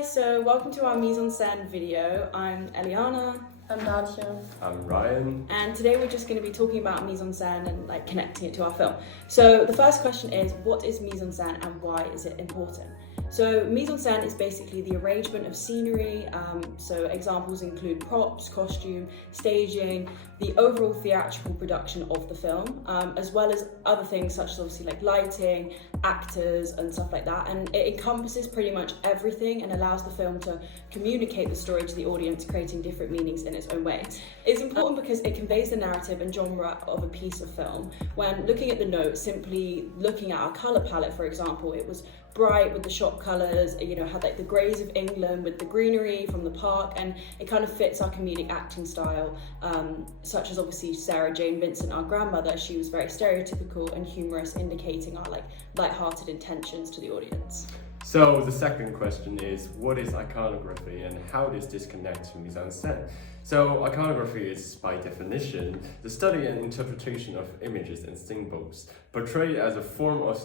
guys, so welcome to our Mise-en-scene video. I'm Eliana. I'm Nadia. I'm Ryan. And today we're just going to be talking about mise-en-scene and connecting it to our film. So the first question is, what is mise-en-scene and why is it important? So mise-en-scene is basically the arrangement of scenery, so examples include props, costume, staging, the overall theatrical production of the film, as well as other things such as obviously lighting, actors and stuff like that. And it encompasses pretty much everything and allows the film to communicate the story to the audience, creating different meanings in its own way. It's important because it conveys the narrative and genre of a piece of film. When looking at the notes, simply looking at our colour palette, for example, it was bright with the shot colours, had the greys of England with the greenery from the park, and it kind of fits our comedic acting style, such as obviously Sarah Jane Vincent, our grandmother. She was very stereotypical and humorous, indicating our light-hearted intentions to the audience. So the second question is, what is iconography and how does this connect to mise-en-scene? So iconography is, by definition, the study and interpretation of images and symbols, portrayed as a form of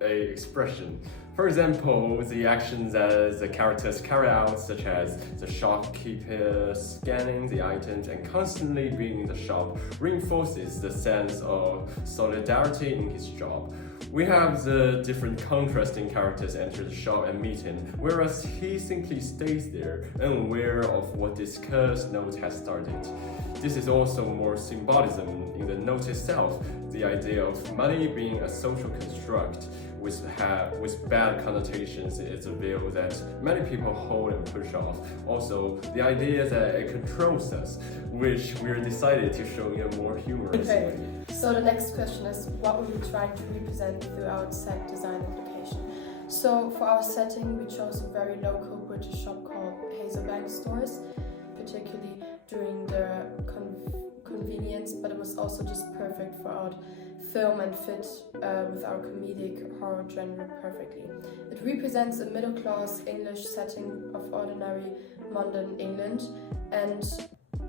a expression. For example, the actions that the characters carry out, such as the shopkeeper scanning the items and constantly being in the shop, reinforces the sense of solidarity in his job. We have the different contrasting characters enter the shop and meet him, whereas he simply stays there, unaware of what this cursed note has started. This is also more symbolism in the note itself, the idea of money being a social construct with bad connotations is a veil that many people hold and push off. Also, the idea that it controls us, which we're decided to show in a more humorous way. So the next question is, what were we trying to represent throughout set design and location? So for our setting, we chose a very local British shop called Mise-en-scene stores, particularly during the convenience, but it was also just perfect for our film and fit with our comedic horror genre perfectly. It represents a middle-class English setting of ordinary, mundane England, and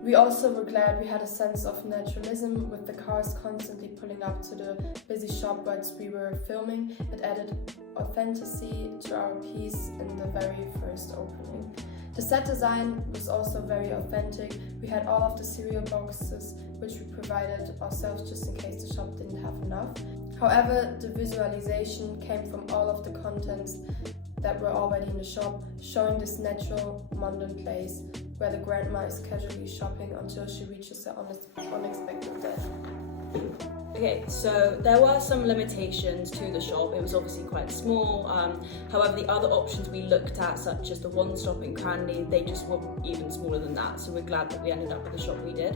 we also were glad we had a sense of naturalism with the cars constantly pulling up to the busy shop whilst we were filming. It added authenticity to our piece in the very first opening. The set design was also very authentic. We had all of the cereal boxes which we provided ourselves just in case the shop didn't have enough. However, the visualization came from all of the contents that were already in the shop, showing this natural, mundane place where the grandma is casually shopping until she reaches her unexpected death. Okay, so there were some limitations to the shop. It was obviously quite small. However, the other options we looked at, such as the One Stop in Cranley, they just were even smaller than that. So we're glad that we ended up with the shop we did.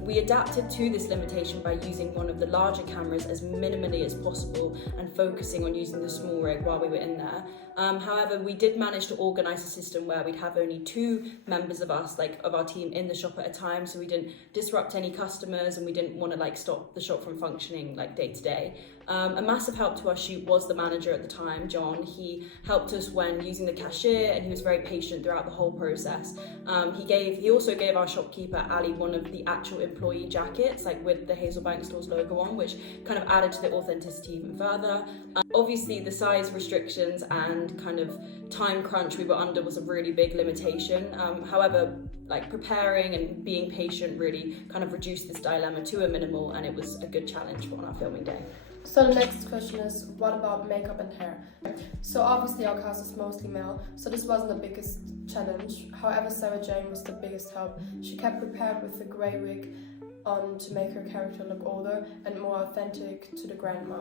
We adapted to this limitation by using one of the larger cameras as minimally as possible and focusing on using the small rig while we were in there. However, we did manage to organise a system where we'd have only 2 members of us, of our team, in the shop at a time, so we didn't disrupt any customers and we didn't want to stop the shop from functioning day to day. A massive help to our shoot was the manager at the time, John. He helped us when using the cashier and he was very patient throughout the whole process. He also gave our shopkeeper Ali one of the actual employee jackets with the Mise-en-scene Stores logo on, which kind of added to the authenticity even further. Obviously the size restrictions and kind of time crunch we were under was a really big limitation. However, preparing and being patient really kind of reduced this dilemma to a minimal, and it was a good challenge on our filming day. So the next question is, what about makeup and hair? So obviously our cast is mostly male, so this wasn't the biggest challenge. However, Sarah Jane was the biggest help. She kept prepared with the grey wig on to make her character look older and more authentic to the grandma.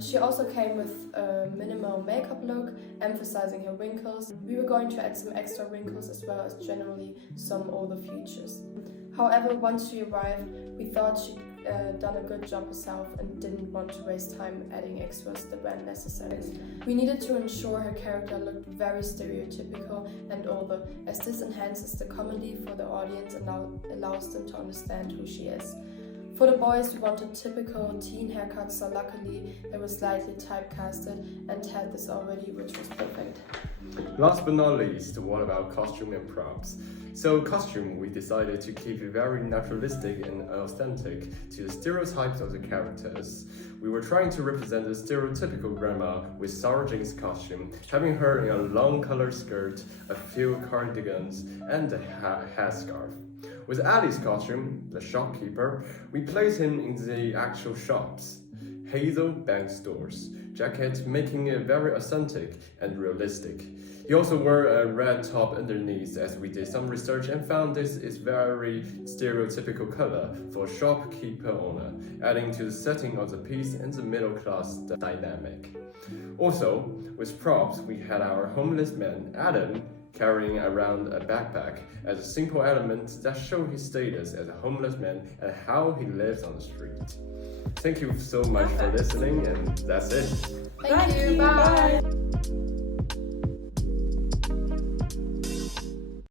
She also came with a minimal makeup look, emphasizing her wrinkles. We were going to add some extra wrinkles as well as generally some older features. However, once she arrived, we thought she'd done a good job herself and didn't want to waste time adding extras that weren't necessary. We needed to ensure her character looked very stereotypical and older, as this enhances the comedy for the audience and allows them to understand who she is. For the boys, we wanted typical teen haircuts, so luckily they were slightly typecasted and had this already, which was perfect. Last but not least, what about costume and props? So costume, we decided to keep it very naturalistic and authentic to the stereotypes of the characters. We were trying to represent the stereotypical grandma with Sarah Jane's costume, having her in a long colored skirt, a few cardigans, and a headscarf. With Ali's costume, the shopkeeper, we placed him in the actual shops, Hazel Bank stores, jacket making it very authentic and realistic. He also wore a red top underneath as we did some research and found this is very stereotypical color for shopkeeper owner, adding to the setting of the piece and the middle class dynamic. Also, with props, we had our homeless man, Adam, carrying around a backpack as a simple element that showed his status as a homeless man and how he lives on the street. Thank you so much for listening, and that's it. Thank you. Bye.